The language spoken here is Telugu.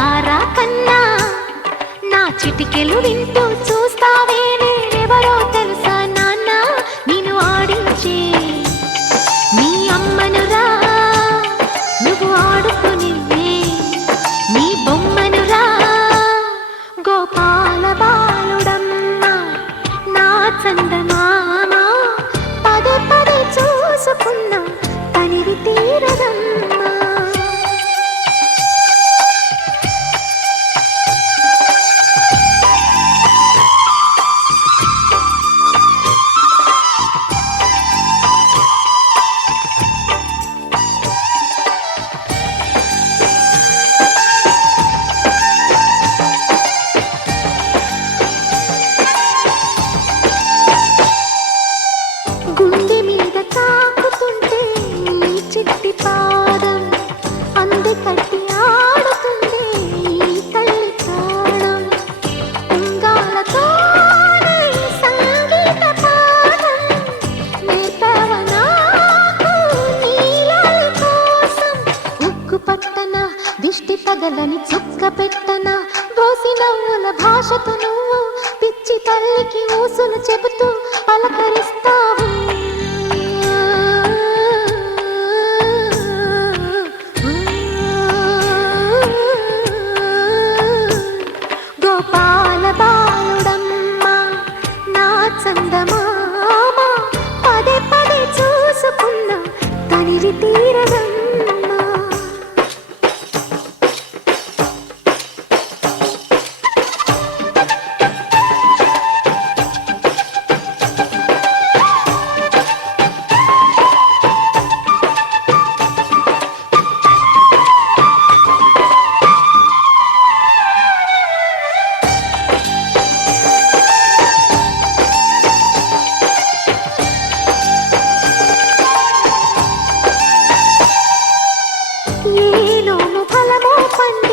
తారా కన్నా నా చిటికెలు వింటూ చూస్తావే నేనెవరో తెలుసా నాన్న నేను ఆడించే నీ అమ్మనురా నువ్వు ఆడుకునే నీ బొమ్మనురా గోపాల బాలుడమ్మ నా చందమామ పదే పదే చూసుకున్నా తనివి తీరదమ్మా గుండె మీద తాకుతుంటే నీ చిట్టి పాదం అంది కట్టి ఆడుతుంది ఈ తల్లి ప్రాణం ఉంగాలతోనే సంగీత పాఠం నేర్పావ నాకు నీలాలి కోసం ఉక్కు పట్టన దిష్టి తగలని చుక్క పెట్టన దోసి నవ్వుల భాషతో నువ్వు పిచ్చి తల్లికి ఊసులు చెబుతూ పలకరిస్తావు గోపాల బాలుడమ్మ నా చందమామ పదే పదే చూసుకున్నా తనివి తీరదమ్మా ఏ నోము ఫలమో పండు